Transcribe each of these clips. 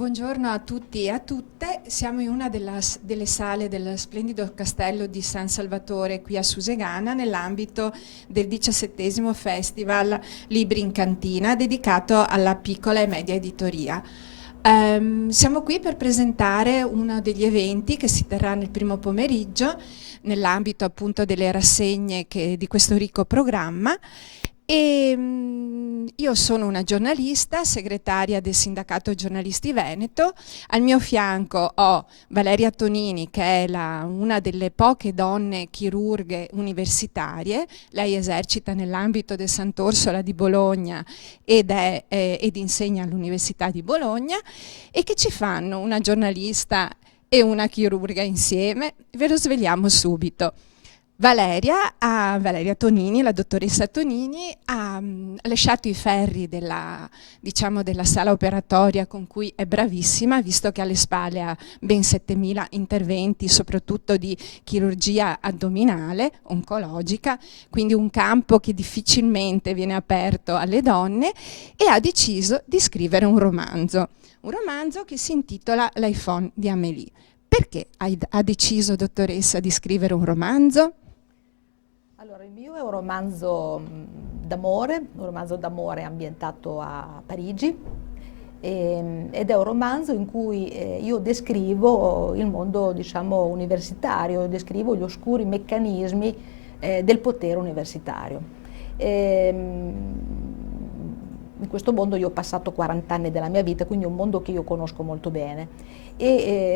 Buongiorno a tutti e a tutte, siamo in una delle sale del splendido castello di San Salvatore qui a Susegana nell'ambito del 17° Festival Libri in Cantina dedicato alla piccola e media editoria. Siamo qui per presentare uno degli eventi che si terrà nel primo pomeriggio nell'ambito appunto delle rassegne di questo ricco programma. Io sono una giornalista, segretaria del Sindacato Giornalisti Veneto. Al mio fianco ho Valeria Tonini, che è una delle poche donne chirurghe universitarie. Lei esercita nell'ambito del Sant'Orsola di Bologna ed insegna all'Università di Bologna, e che ci fanno una giornalista e una chirurga insieme. Ve lo svegliamo subito. Valeria Tonini, la dottoressa Tonini, ha lasciato i ferri della sala operatoria, con cui è bravissima, visto che alle spalle ha ben 7.000 interventi, soprattutto di chirurgia addominale, oncologica, quindi un campo che difficilmente viene aperto alle donne, e ha deciso di scrivere un romanzo che si intitola L'iPhone di Amélie. Perché ha deciso, dottoressa, di scrivere un romanzo? Allora, il mio è un romanzo d'amore ambientato a Parigi, ed è un romanzo in cui io descrivo il mondo, diciamo, universitario, descrivo gli oscuri meccanismi del potere universitario. In questo mondo io ho passato 40 anni della mia vita, quindi è un mondo che io conosco molto bene.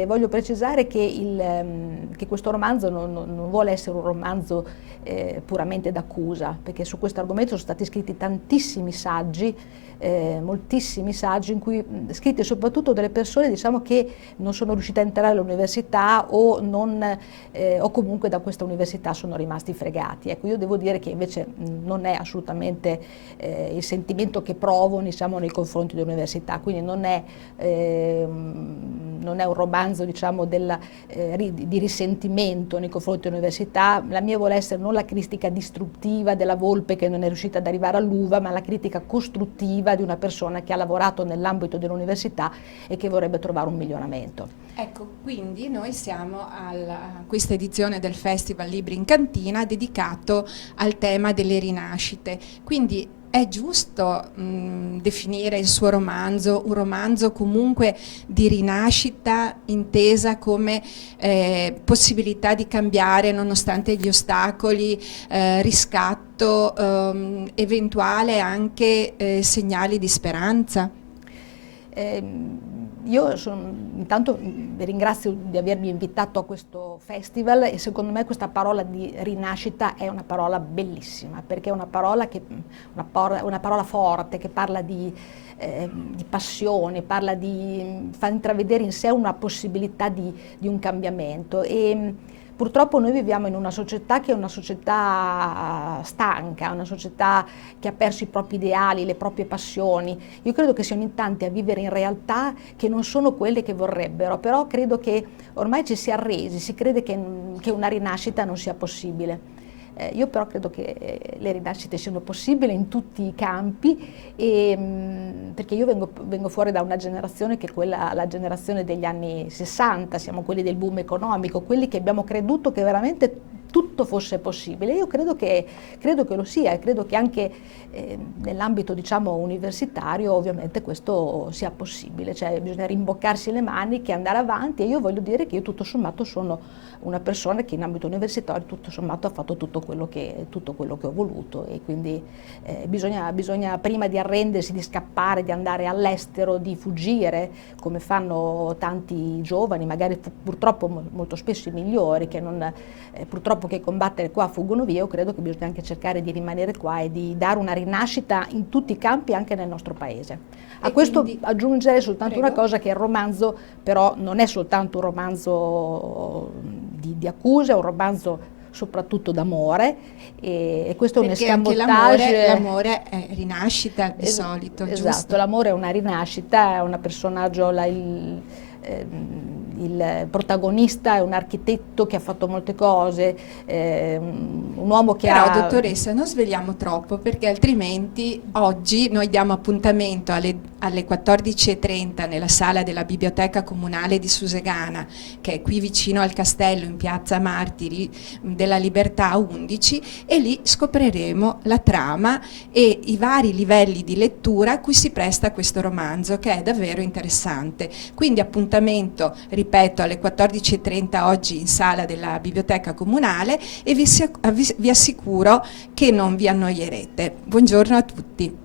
Voglio precisare che questo romanzo non vuole essere un romanzo puramente d'accusa, perché su questo argomento sono stati scritti tantissimi saggi, moltissimi saggi, scritti soprattutto dalle persone, diciamo, che non sono riuscite a entrare all'università o comunque da questa università sono rimasti fregati. Ecco, io devo dire che invece non è assolutamente il sentimento che provo, diciamo, nei confronti dell'università, quindi non è un romanzo, diciamo, di risentimento nei confronti dell'università. La mia vuole essere non la critica distruttiva della volpe che non è riuscita ad arrivare all'uva, ma la critica costruttiva di una persona che ha lavorato nell'ambito dell'università e che vorrebbe trovare un miglioramento. Ecco, quindi noi siamo a questa edizione del Festival Libri in Cantina dedicato al tema delle rinascite. Quindi è giusto definire il suo romanzo un romanzo comunque di rinascita, intesa come possibilità di cambiare nonostante gli ostacoli, riscatto, eventuale anche segnali di speranza? Intanto vi ringrazio di avermi invitato a questo festival, e secondo me questa parola di rinascita è una parola bellissima, perché è una parola forte, che parla di passione, fa intravedere in sé una possibilità di un cambiamento. Purtroppo noi viviamo in una società che è una società stanca, una società che ha perso i propri ideali, le proprie passioni. Io credo che siano in tanti a vivere in realtà che non sono quelle che vorrebbero, però credo che ormai ci si è arresi, si crede che una rinascita non sia possibile. Io però credo che le rinascite siano possibili in tutti i campi, perché io vengo fuori da una generazione che è la generazione degli anni 60, siamo quelli del boom economico, quelli che abbiamo creduto che veramente tutto fosse possibile. Io credo che lo sia, e credo che anche nell'ambito, diciamo, universitario ovviamente questo sia possibile, cioè bisogna rimboccarsi le maniche e andare avanti, e io voglio dire che io tutto sommato sono una persona che in ambito universitario tutto sommato ha fatto tutto quello che ho voluto, e quindi bisogna prima di arrendersi, di scappare, di andare all'estero, di fuggire, come fanno tanti giovani, magari purtroppo molto spesso i migliori, purtroppo che combattere qua fuggono via. Io credo che bisogna anche cercare di rimanere qua e di dare una rinascita in tutti i campi, anche nel nostro paese. A questo aggiungere soltanto una cosa, che il romanzo però non è soltanto un romanzo di accuse, è un romanzo soprattutto d'amore, e questo è un escamotage. L'amore è rinascita di solito, esatto, giusto? l'amore è una rinascita, è un personaggio, il protagonista è un architetto che ha fatto molte cose, un uomo che Però, ha... dottoressa, non svegliamo troppo, perché altrimenti oggi noi diamo appuntamento alle 14:30 nella sala della Biblioteca Comunale di Susegana, che è qui vicino al castello in piazza Martiri della Libertà 11, e lì scopriremo la trama e i vari livelli di lettura a cui si presta questo romanzo, che è davvero interessante. Quindi appuntamento, ripeto, alle 14:30 oggi in sala della Biblioteca Comunale, e vi assicuro che non vi annoierete. Buongiorno a tutti.